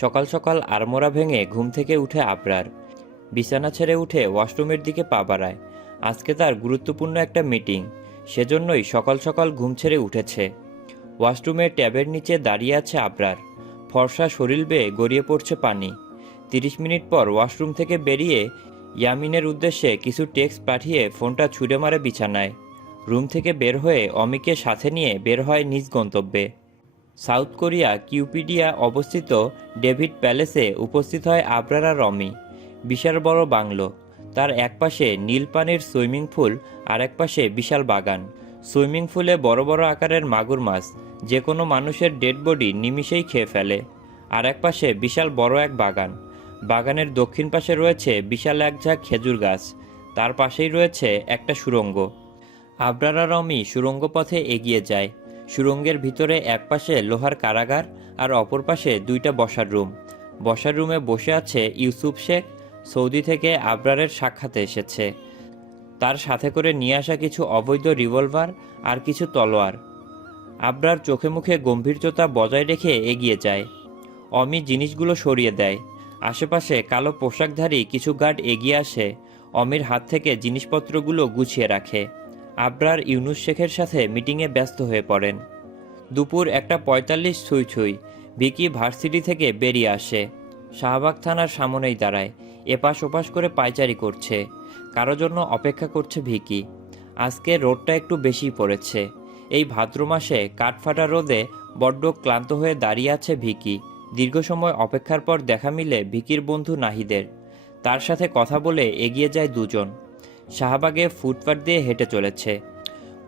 সকাল সকাল আড়মোড়া ভেঙে ঘুম থেকে উঠে আবরার। বিছানা ছেড়ে উঠে ওয়াশরুমের দিকে পা বাড়ায়। আজকে তার গুরুত্বপূর্ণ একটা মিটিং, সেজন্যই সকাল সকাল ঘুম ছেড়ে উঠেছে। ওয়াশরুমের ট্যাবের নিচে দাঁড়িয়ে আছে আবরার। ফর্সা শরীর বেয়ে গড়িয়ে পড়ছে পানি। তিরিশ মিনিট পর ওয়াশরুম থেকে বেরিয়ে ইয়ামিনের উদ্দেশ্যে কিছু টেক্সট পাঠিয়ে ফোনটা ছুঁড়ে মারে বিছানায়। রুম থেকে বের হয়ে অমিকে সাথে নিয়ে বের হয় নিজ গন্তব্যে। সাউথ কোরিয়া কিউপিডিয়া অবস্থিত ডেভিড প্যালেসে উপস্থিত হয় আবরার রমি, বিশাল বড় বাংলো। তার একপাশে নীল পানির সুইমিং পুল আর এক পাশে বিশাল বাগান। সুইমিং পুলে বড় বড় আকারের মাগুর মাছ যে কোনো মানুষের ডেড বডি নিমিষেই খেয়ে ফেলে। আর এক পাশে বিশাল বড় এক বাগান। বাগানের দক্ষিণ পাশে রয়েছে বিশাল এক ঝাঁক খেজুর গাছ। তার পাশেই রয়েছে একটা সুড়ঙ্গ আবরারা রমি সুরঙ্গ পথে এগিয়ে যায়। সুড়ঙ্গের ভিতরে এক পাশে লোহার কারাগার আর অপর পাশে দুইটা বসার রুম। বসার রুমে বসে আছে ইউসুফ শেখ, সৌদি থেকে আবরারের সাক্ষাতে এসেছে। তার সাথে করে নিয়ে আসা কিছু অবৈধ রিভলভার আর কিছু তলোয়ার। আবরার চোখে মুখে গম্ভীর্যতা বজায় রেখে এগিয়ে যায়। অমি জিনিসগুলো সরিয়ে দেয়। আশেপাশে কালো পোশাকধারী কিছু গার্ড এগিয়ে আসে। অমির হাত থেকে জিনিসপত্রগুলো গুছিয়ে রাখে। আবরার ইউনুস শেখের সাথে মিটিংয়ে ব্যস্ত হয়ে পড়েন। দুপুর একটা পঁয়তাল্লিশ ছুঁই ছুঁই ভিকি ভার্সিটি থেকে বেরিয়ে আসে। শাহবাগ থানার সামনেই দাঁড়ায়, এপাশ ওপাশ করে পায়চারি করছে। কারও জন্য অপেক্ষা করছে ভিকি। আজকে রোদটা একটু বেশি পড়েছে। এই ভাদ্র মাসে কাঠফাটা রোদে বড্ড ক্লান্ত হয়ে দাঁড়িয়ে আছে ভিকি। দীর্ঘ সময় অপেক্ষার পর দেখা মিলে ভিকির বন্ধু নাহিদের। তার সাথে কথা বলে এগিয়ে যায় দুজন। শাহবাগে ফুটপাত দিয়ে হেঁটে চলেছে।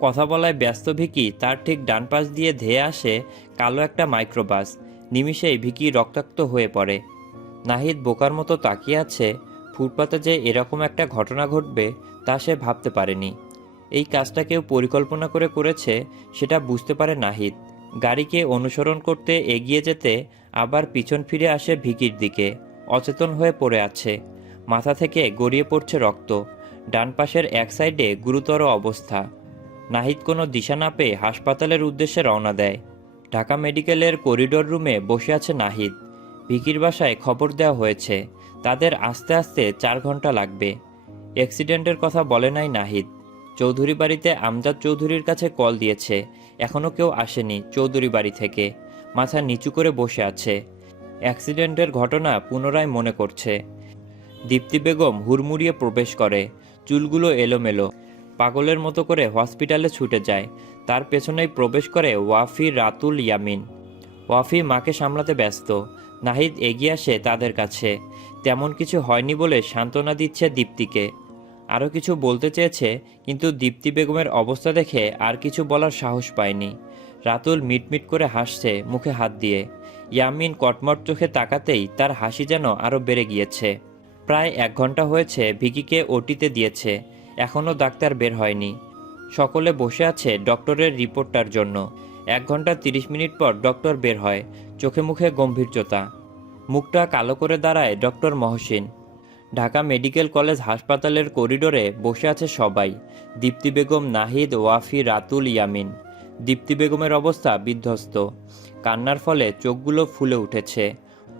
কথা বলায় ব্যস্ত ভিকি তার ঠিক ডান পাশ দিয়ে ধেয়ে আসে কালো একটা মাইক্রোবাস। নিমিষেই ভিকি রক্তাক্ত হয়ে পড়ে। নাহিদ বোকার মতো তাকিয়ে আছে, ফুটপাতে যে এরকম একটা ঘটনা ঘটবে তা সে ভাবতে পারেনি। এই কাজটা কেউ পরিকল্পনা করে করেছে সেটা বুঝতে পারে নাহিদ। গাড়িকে অনুসরণ করতে এগিয়ে যেতে আবার পিছন ফিরে আসে ভিকির দিকে। অচেতন হয়ে পড়ে আছে। মাথা থেকে গড়িয়ে পড়ছে রক্ত। ডান পাশের এক সাইডে গুরুতর অবস্থা। নাহিদ কোনো দিশা না পেয়ে হাসপাতালের উদ্দেশ্যে রওনা দেয়। ঢাকা মেডিকেলের করিডোর রুমে বসে আছে নাহিদ। ভিকির বাসায় খবর দেওয়া হয়েছে, তাদের আস্তে আস্তে চার ঘণ্টা লাগবে। অ্যাক্সিডেন্টের কথা বলে নাই নাহিদ। চৌধুরী বাড়িতে আমজাদ চৌধুরীর কাছে কল দিয়েছে এখনও কেউ আসেনি চৌধুরী বাড়ি থেকে। মাথা নিচু করে বসে আছে। অ্যাক্সিডেন্টের ঘটনা পুনরায় মনে করছে। দীপ্তি বেগম হুড়মুড়িয়ে প্রবেশ করে। চুলগুলো এলোমেলো। পাগলের মতো করে হসপিটালে ছুটে যায়। তার পেছনেই প্রবেশ করে ওয়াফি রাতুল ইয়ামিন। ওয়াফি মাকে সামলাতে ব্যস্ত। নাহিদ এগিয়ে আসে তাদের কাছে। তেমন কিছু হয়নি বলে সান্ত্বনা দিচ্ছে দীপ্তিকে। আরও কিছু বলতে চেয়েছে, কিন্তু দীপ্তি বেগমের অবস্থা দেখে আর কিছু বলার সাহস পায়নি। রাতুল মিটমিট করে হাসছে, মুখে হাত দিয়ে। ইয়ামিন কটমট চোখে তাকাতেই তার হাসি যেন আরও বেড়ে গিয়েছে। প্রায় এক ঘণ্টা হয়েছে ভিকিকে ওটিতে দিয়েছে। এখনও ডাক্তার বের হয়নি। সকলে বসে আছে ডক্টরের রিপোর্টটার জন্য। এক ঘণ্টা তিরিশ মিনিট পর ডক্টর বের হয়। চোখে মুখে গম্ভীর্যতা মুখটা কালো করে দাঁড়ায় doctor Mohsin. Dhaka medical college হাসপাতালের করিডোরে বসে আছে সবাই। দীপ্তি বেগম, নাহিদ, ওয়াফি, রাতুল, ইয়ামিন। দীপ্তি বেগমের অবস্থা বিধ্বস্ত। কান্নার ফলে চোখগুলো ফুলে উঠেছে।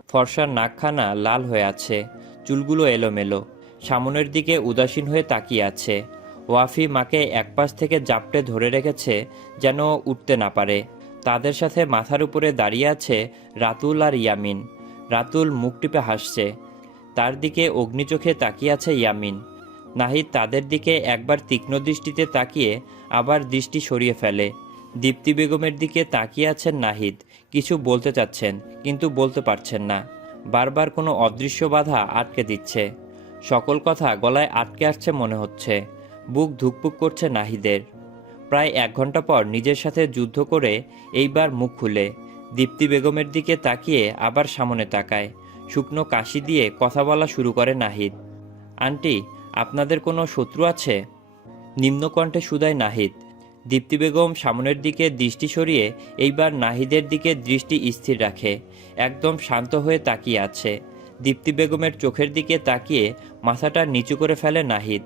ফর্সার নাকখানা লাল হয়ে আছে। চুলগুলো এলোমেলো। সামনের দিকে উদাসীন হয়ে তাকিয়ে আছে। ওয়াফি মাকে একপাশ থেকে জাপটে ধরে রেখেছে যেন উঠতে না পারে। তাদের সাথে মাথার উপরে দাঁড়িয়ে আছে রাতুল আর ইয়ামিন। রাতুল মুখ টিপে হাসছে। তার দিকে অগ্নিচোখে তাকিয়ে আছে ইয়ামিন। নাহিদ তাদের দিকে একবার তীক্ষ্ণ দৃষ্টিতে তাকিয়ে আবার দৃষ্টি সরিয়ে ফেলে। দীপ্তি বেগমের দিকে তাকিয়ে আছেন নাহিদ। কিছু বলতে চাচ্ছেন, কিন্তু বলতে পারছেন না। বারবার কোনো অদৃশ্য বাধা আটকে দিচ্ছে। সকল কথা গলায় আটকে আসছে মনে হচ্ছে। বুক ধুকপুক করছে নাহিদের। প্রায় এক ঘণ্টা পর নিজের সাথে যুদ্ধ করে এইবার মুখ খুলে। দীপ্তি বেগমের দিকে তাকিয়ে আবার সামনে তাকায়। শুকনো কাশি দিয়ে কথা বলা শুরু করে নাহিদ। আন্টি, আপনাদের কোনো শত্রু আছে? নিম্নকণ্ঠে সুদায় নাহিদ। দীপ্তি বেগম সামনের দিকে দৃষ্টি সরিয়ে এইবার নাহিদের দিকে দৃষ্টি স্থির রাখে। একদম শান্ত হয়ে তাকিয়ে আছে। দীপ্তি বেগমের চোখের দিকে তাকিয়ে মাথাটা নিচু করে ফেলে নাহিদ।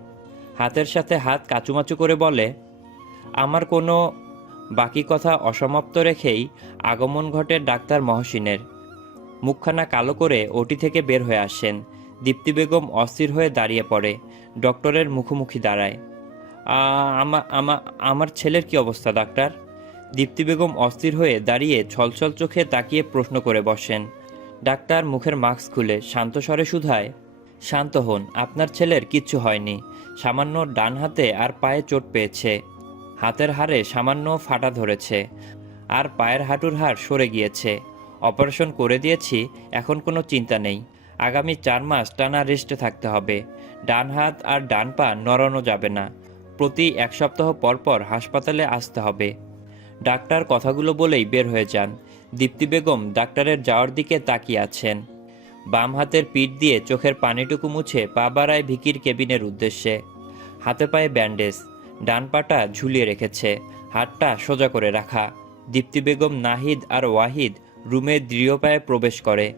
হাতের সাথে হাত কাচুমাচু করে বলে, আমার কোনো বাকি কথা অসমাপ্ত রেখেই আগমন ঘটে ডাক্তার মহসিনের। মুখখানা কালো করে ওটি থেকে বের হয়ে আসেন। দীপ্তি বেগম অস্থির হয়ে দাঁড়িয়ে পড়ে, ডক্টরের মুখোমুখি দাঁড়ায়। আমা আমা, আমার ছেলের কি অবস্থা, ডাক্তার? দীপ্তি বেগম অস্থির হয়ে দাঁড়িয়ে ছলছল চোখে তাকিয়ে প্রশ্ন করে বসেন। ডাক্তার মুখের মাস্ক খুলে শান্ত স্বরে শুধায়, শান্ত হন, আপনার ছেলের কিচ্ছু হয়নি। সামান্য ডান হাতে আর পায়ে চোট পেয়েছে। হাতের হাড়ে সামান্য ফাটা ধরেছে। আর পায়ের হাঁটুর হাড় সরে গিয়েছে। অপারেশন করে দিয়েছি, এখন কোনো চিন্তা নেই। আগামী চার মাস টানা রেস্টে থাকতে হবে। ডান হাত আর ডান পা নড়ানো যাবে না। প্রতি এক সপ্তাহ পর পর হাসপাতালে আসতে হবে। ডাক্তার কথাগুলো বলেই বের হয়ে যান। দীপ্তি বেগম ডাক্তারের যাওয়ার দিকে তাকিয়ে আছেন। বাম হাতের পিঠ দিয়ে চোখের পানিটুকু মুছে পা বাড়ায় ভিকির কেবিনের উদ্দেশ্যে। হাতে পায়ে ব্যান্ডেজ, ডান পাটা ঝুলিয়ে রেখেছে, হাতটা সোজা করে রাখা। দীপ্তি বেগম নাহিদ আর ওয়াহিদ রুমে দৃঢ় পায়ে প্রবেশ করে।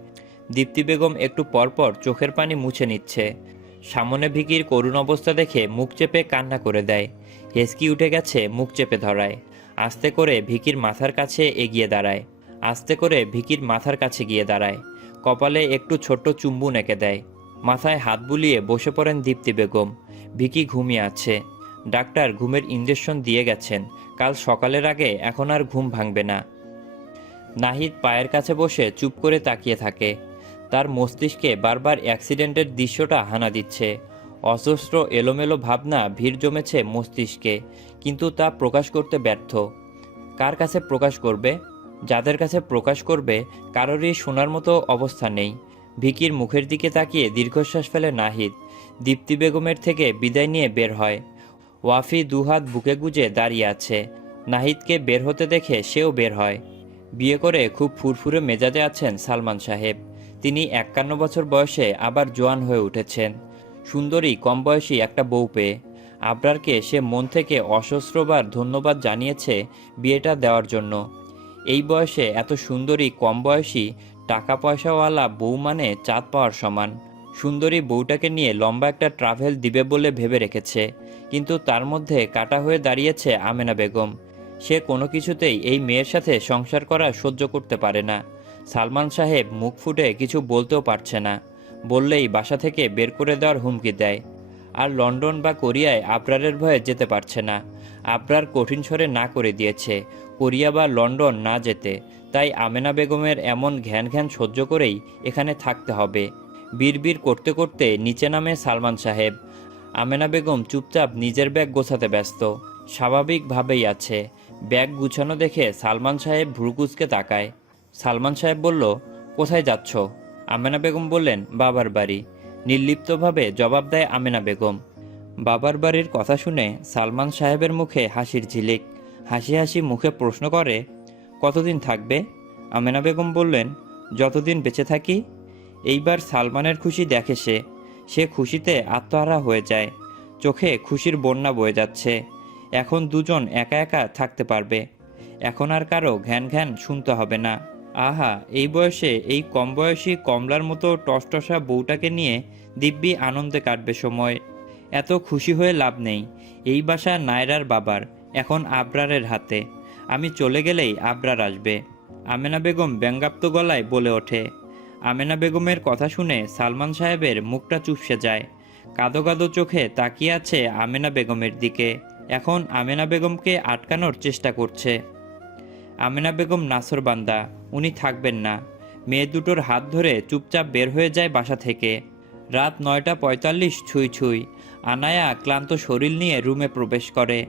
দীপ্তি বেগম একটু পরপর চোখের পানি মুছে নিচ্ছে। সামনে ভিকির করুণ অবস্থা দেখে মুখ চেপে কান্না করে দেয়। হেসকি উঠে গেছে মুখ চেপে ধরায়। আস্তে করে ভিকির মাথার কাছে এগিয়ে দাঁড়ায়। আস্তে করে ভিকির মাথার কাছে গিয়ে দাঁড়ায়। কপালে একটু ছোট্ট চুম্বন এঁকে দেয়। মাথায় হাত বুলিয়ে বসে পড়েন দীপ্তি বেগম। ভিকি ঘুমিয়ে আছে। ডাক্তার ঘুমের ইঞ্জেকশন দিয়ে গেছেন। কাল সকালের আগে এখন আর ঘুম ভাঙবে না। নাহিদ পায়ের কাছে বসে চুপ করে তাকিয়ে থাকে। তার মস্তিষ্কে বারবার অ্যাক্সিডেন্টের দৃশ্যটা হানা দিচ্ছে। অসস্ত্র এলোমেলো ভাবনা ভিড় জমেছে মস্তিষ্কে, কিন্তু তা প্রকাশ করতে ব্যর্থ। কার কাছে প্রকাশ করবে? যাদের কাছে প্রকাশ করবে, কারোরই শোনার মতো অবস্থা নেই। ভিকির মুখের দিকে তাকিয়ে দীর্ঘশ্বাস ফেলে নাহিদ, দীপ্তি বেগমের থেকে বিদায় নিয়ে বের হয়। ওয়াফি দুহাত বুকে গুজে দাঁড়িয়ে আছে। নাহিদকে বের হতে দেখে সেও বের হয়। বিয়ে করে খুব ফুরফুরে মেজাজে আছেন সালমান সাহেব। তিনি একান্ন বছর বয়সে আবার জোয়ান হয়ে উঠেছেন। সুন্দরী কম বয়সী একটা বউ পেয়ে। আবরারকে সে মন থেকে অসহস্রবার ধন্যবাদ জানিয়েছে বিয়েটা দেওয়ার জন্য। এই বয়সে এত সুন্দরী কম বয়সী টাকা পয়সাওয়ালা বউ মানে চাঁদ পাওয়ার সমান। সুন্দরী বউটাকে নিয়ে লম্বা একটা ট্রাভেল দিবে বলে ভেবে রেখেছে, কিন্তু তার মধ্যে কাটা হয়ে দাঁড়িয়েছে আমেনা বেগম। সে কোনো কিছুতেই এই মেয়ের সাথে সংসার করা সহ্য করতে পারে না। সালমান সাহেব মুখ ফুটে কিছু বলতেও পারছে না। বললেই বাসা থেকে বের করে দেওয়ার হুমকি দেয়। আর লন্ডন বা কোরিয়ায় আবরারের ভয়ে যেতে পারছে না। আবরার কঠিন স্বরে না করে দিয়েছে, কোরিয়া বা লন্ডন না যেতে। তাই আমেনা বেগমের এমন ঘ্যান ঘ্যান সহ্য করেই এখানে থাকতে হবে। বিড়বিড় করতে করতে নিচে নামে সালমান সাহেব। আমেনা বেগম চুপচাপ নিজের ব্যাগ গোছাতে ব্যস্ত। স্বাভাবিকভাবেই আছে। ব্যাগ গুছানো দেখে সালমান সাহেব ভ্রুকুচকে তাকায়। সালমান সাহেব বলল, কোথায় যাচ্ছ? আমেনা বেগম বললেন, বাবার বাড়ি। নির্লিপ্তভাবে জবাব দেয় আমেনা বেগম। বাবার বাড়ির কথা শুনে সালমান সাহেবের মুখে হাসির ঝিলিক। হাসি হাসি মুখে প্রশ্ন করে, কতদিন থাকবে? আমেনা বেগম বললেন, যতদিন বেঁচে থাকি। এইবার সালমানের খুশি দেখে সে। সে খুশিতে আত্মহারা হয়ে যায়। চোখে খুশির বন্যা বয়ে যাচ্ছে। এখন দুজন একা একা থাকতে পারবে। এখন আর কারও ঘ্যান ঘ্যান শুনতে হবে না। আহা, এই বয়সে এই কম বয়সী কমলার মতো টসটসা বউটাকে নিয়ে দিব্যি আনন্দে কাটবে সময়। এত খুশি হয়ে লাভ নেই। এই বাসা নায়রার বাবার, এখন আবরারের হাতে। আমি চলে গেলেই আবরার আসবে। আমেনা বেগম ব্যঙ্গাপ্ত গলায় বলে ওঠে। আমেনা বেগমের কথা শুনে সালমান সাহেবের মুখটা চুপসে যায়। কাদো কাদো চোখে তাকিয়ে আছে আমেনা বেগমের দিকে। এখন আমেনা বেগমকে আটকানোর চেষ্টা করছে। আমেনা বেগম নাসর বান্দা, উনি থাকবেন না। মেয়ে দুটোর হাত ধরে চুপচাপ বের হয়ে যায় বাসা থেকে। রাত নয়টা পঁয়তাল্লিশ ছুঁই ছুঁই আনায়া ক্লান্ত শরীর নিয়ে রুমে প্রবেশ করে।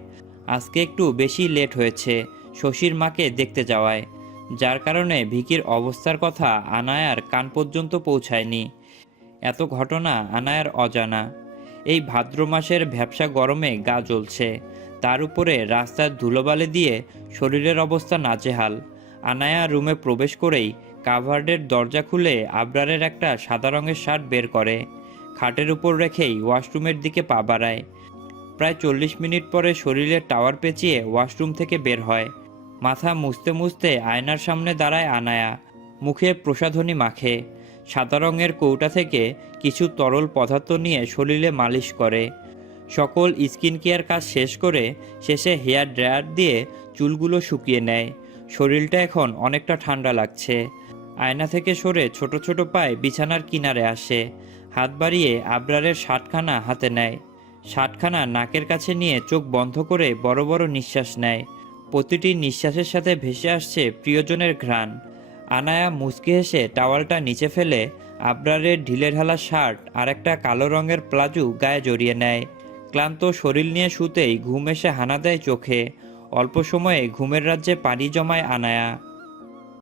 আজকে একটু বেশি লেট হয়েছে শশীর মাকে দেখতে যাওয়ায়। যার কারণে ভিকির অবস্থার কথা আনায়ার কান পর্যন্ত পৌঁছায়নি। এত ঘটনা আনায়ার অজানা। এই ভাদ্র মাসের ভ্যাবসা গরমে গা জ্বলছে। তার উপরে রাস্তার ধুলোবালি দিয়ে শরীরের অবস্থা নাজেহাল। আনায়া রুমে প্রবেশ করেই কাভার্ডের দরজা খুলে আবরারের একটা সাদা রঙের শার্ট বের করে। খাটের উপর রেখেই ওয়াশরুমের দিকে পা বাড়ায়। প্রায় চল্লিশ মিনিট পরে শরীরের টাওয়ার পেঁচিয়ে ওয়াশরুম থেকে বের হয়। মাথা মুছতে মুছতে আয়নার সামনে দাঁড়ায় আনায়া। মুখে প্রসাধনী মাখে। সাদা রঙের কৌটা থেকে কিছু তরল পদার্থ নিয়ে শরীরে মালিশ করে। সকল স্কিন কেয়ার কাজ শেষ করে শেষে হেয়ার ড্রায়ার দিয়ে চুলগুলো শুকিয়ে নেয়। শরীরটা এখন অনেকটা ঠান্ডা লাগছে। আয়না থেকে সরে ছোট ছোট পায়ে বিছানার কিনারে আসে। হাত বাড়িয়ে আবরারের ষাটখানা হাতে নেয়। ষাটখানা নাকের কাছে নিয়ে চোখ বন্ধ করে বড় বড় নিঃশ্বাস নেয়। প্রতিটি নিঃশ্বাসের সাথে ভেসে আসছে প্রিয়জনের ঘ্রাণ। আনায়া মুচকি হেসে টাওয়ালটা নিচে ফেলে আবরারের ঢিলেঢালা শার্ট আর একটা কালো রঙের প্লাজু গায়ে জড়িয়ে নেয়। ক্লান্ত শরীর নিয়ে শুতেই ঘুম এসে হানা দেয় চোখে। অল্প সময়ে ঘুমের রাজ্যে পানি জমায় আনায়া।